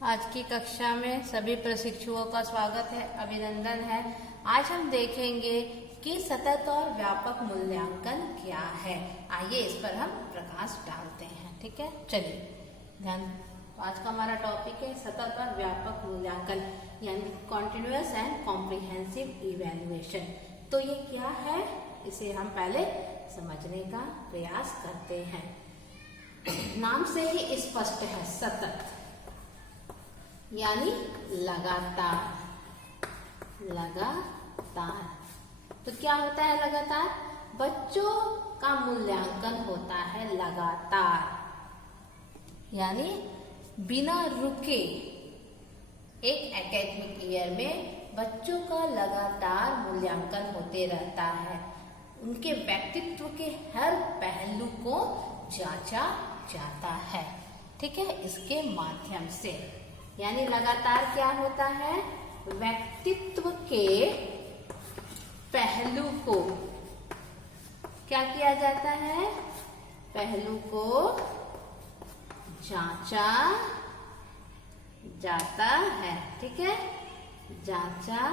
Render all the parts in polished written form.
आज की कक्षा में सभी प्रशिक्षुओं का स्वागत है, अभिनंदन है। आज हम देखेंगे कि सतत और व्यापक मूल्यांकन क्या है। आइए इस पर हम प्रकाश डालते हैं। ठीक है, चलिए ध्यान। आज का हमारा टॉपिक है सतत और व्यापक मूल्यांकन, यानी कॉन्टिन्यूअस एंड कॉम्प्रिहेंसिव इवैल्यूएशन। तो ये क्या है, इसे हम पहले समझने का प्रयास करते हैं। नाम से ही स्पष्ट है, सतत यानी लगातार। लगातार तो क्या होता है लगातार? बच्चों का मूल्यांकन होता है लगातार, यानी बिना रुके। एक एकेडमिक ईयर में बच्चों का लगातार मूल्यांकन होते रहता है। उनके व्यक्तित्व के हर पहलू को जांचा जाता है। ठीक है, इसके माध्यम से, यानी लगातार क्या होता है? व्यक्तित्व के पहलू को क्या किया जाता है? पहलू को जांचा जाता है। ठीक है, जांचा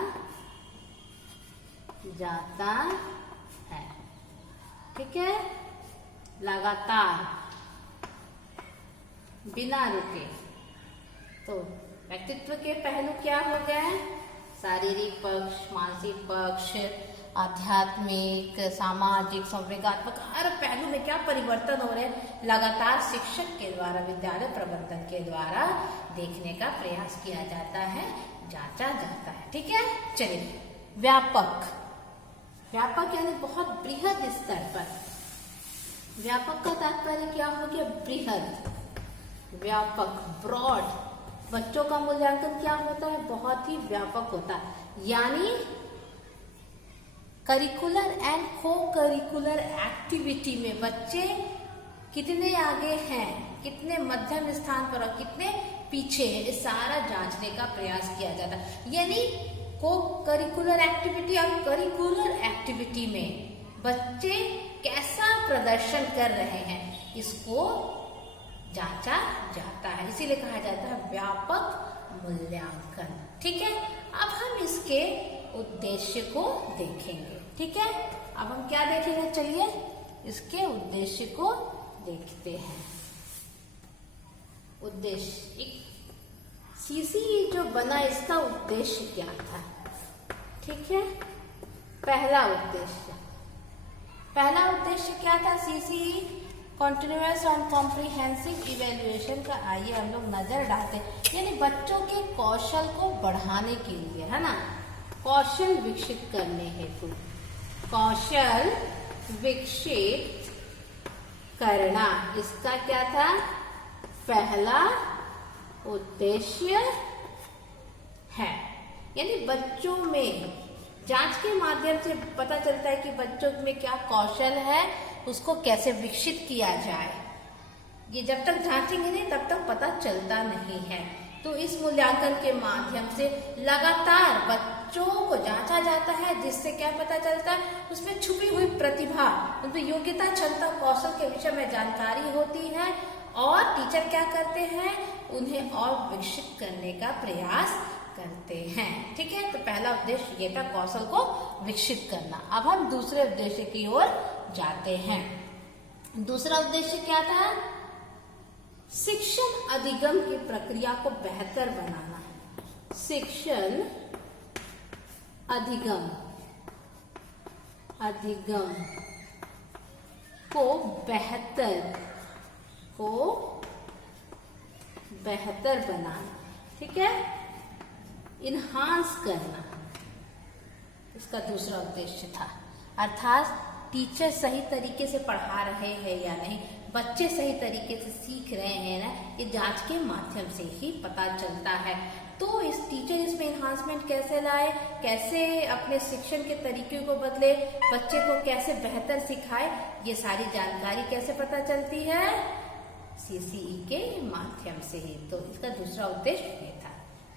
जाता है। ठीक है, लगातार बिना रुके। तो व्यक्तित्व के पहलू क्या हो गए? शारीरिक पक्ष, मानसिक पक्ष, आध्यात्मिक, सामाजिक, संवेगात्मक, हर पहलू में क्या परिवर्तन हो रहे हैं? लगातार शिक्षक के द्वारा, विद्यालय प्रबंधन के द्वारा देखने का प्रयास किया जाता है, जांचा जाता है। ठीक है, चलिए व्यापक। व्यापक यानी बहुत बृहद स्तर पर। व्यापक का तात्पर्य क्या हो गया? बृहद, व्यापक, ब्रॉड। बच्चों का मूल्यांकन क्या होता है? बहुत ही व्यापक होता है, यानी करिकुलर एंड को करिकुलर एक्टिविटी में बच्चे कितने आगे हैं, कितने मध्यम स्थान पर और कितने पीछे हैं, इस सारा जांचने का प्रयास किया जाता है। यानी को करिकुलर एक्टिविटी और करिकुलर एक्टिविटी में बच्चे कैसा प्रदर्शन कर रहे हैं, इसको जांचा जाता है। इसीलिए कहा जाता है व्यापक मूल्यांकन। ठीक है, अब हम इसके उद्देश्य को देखेंगे। ठीक है, अब हम क्या देखेंगे? चलिए इसके उद्देश्य को देखते हैं। उद्देश्य, सीसीई जो बना, इसका उद्देश्य क्या था? ठीक है, पहला उद्देश्य क्या था? सीसीई कॉन्टिन्यूअस और कॉम्प्रिहेंसिव इवैल्यूएशन का आइए हम लोग नजर डालते हैं। यानी बच्चों के कौशल को बढ़ाने के लिए, है ना, कौशल विकसित करने हेतु, कौशल विकसित करना, इसका क्या था? पहला उद्देश्य है। यानी बच्चों में जांच के माध्यम से पता चलता है कि बच्चों में क्या कौशल है, उसको कैसे विकसित किया जाए। ये जब तक जांचेंगे नहीं तब तक पता चलता नहीं है। तो इस मूल्यांकन के माध्यम से लगातार बच्चों को जांचा जाता है, जिससे क्या पता चलता है? उसमें छुपी हुई प्रतिभा, उनमें योग्यता, क्षमता, कौशल के विषय में जानकारी होती है और टीचर क्या करते हैं? उन्हें और विकसित करने का प्रयास करते हैं। ठीक है, तो पहला उद्देश्य ये था, कौशल को विकसित करना। अब हम दूसरे उद्देश्य की ओर जाते हैं। दूसरा उद्देश्य क्या था? शिक्षण अधिगम की प्रक्रिया को बेहतर बनाना। शिक्षण अधिगम को बेहतर बनाना। ठीक है, इन्हांस करना, इसका दूसरा उद्देश्य था। अर्थात टीचर सही तरीके से पढ़ा रहे हैं या नहीं, बच्चे सही तरीके से सीख रहे हैं ना, ये जांच के माध्यम से ही पता चलता है। तो इस टीचर इसमें इन्हांसमेंट कैसे लाए, कैसे अपने शिक्षण के तरीके को बदले, बच्चे को कैसे बेहतर सिखाए, ये सारी जानकारी कैसे पता चलती है? सीसीई के माध्यम से ही। तो इसका दूसरा उद्देश्य ये था।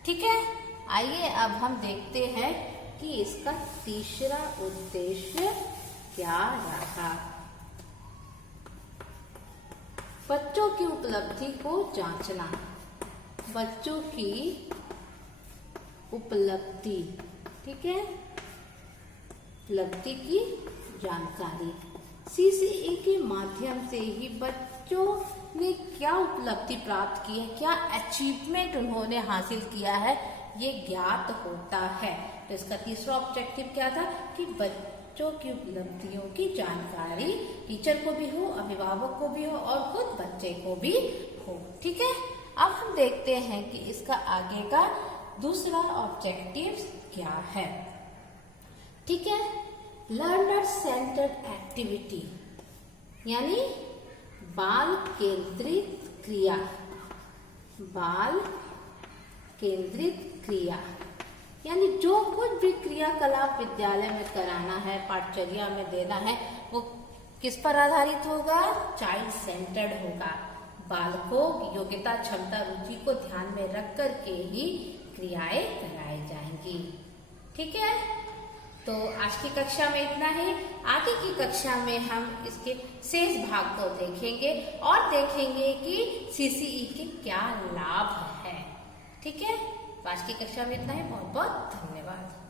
ठीक है, आइए अब हम देखते हैं कि इसका तीसरा उद्देश्य क्या रहा। बच्चों की उपलब्धि को जांचना। बच्चों की उपलब्धि, ठीक है, उपलब्धि की जानकारी। CCE के माध्यम से ही बच्चों ने क्या उपलब्धि प्राप्त की है, क्या अचीवमेंट उन्होंने हासिल किया है, ये ज्ञात होता है। तो इसका तीसरा ऑब्जेक्टिव क्या था कि बच्चों की उपलब्धियों की जानकारी टीचर को भी हो, अभिभावक को भी हो और खुद बच्चे को भी हो। ठीक है, अब हम देखते हैं कि इसका आगे का दूसरा ऑब्जेक्टिव क्या है। ठीक है, लर्नर सेंटर्ड एक्टिविटी यानी बाल केंद्रित क्रिया, बाल केंद्रित क्रिया यानी जो कुछ भी क्रियाकलाप विद्यालय में कराना है, पाठचर्या में देना है, वो किस पर आधारित होगा, चाइल्ड सेंटर्ड होगा। बालकों की योग्यता, क्षमता, रुचि को ध्यान में रख कर के ही क्रियाएं कराई जाएंगी। ठीक है, तो आज की कक्षा में इतना ही। आगे की कक्षा में हम इसके शेष भाग को देखेंगे और देखेंगे कि CCE के क्या लाभ है। ठीक है, तो आज की कक्षा में इतना ही। बहुत बहुत धन्यवाद।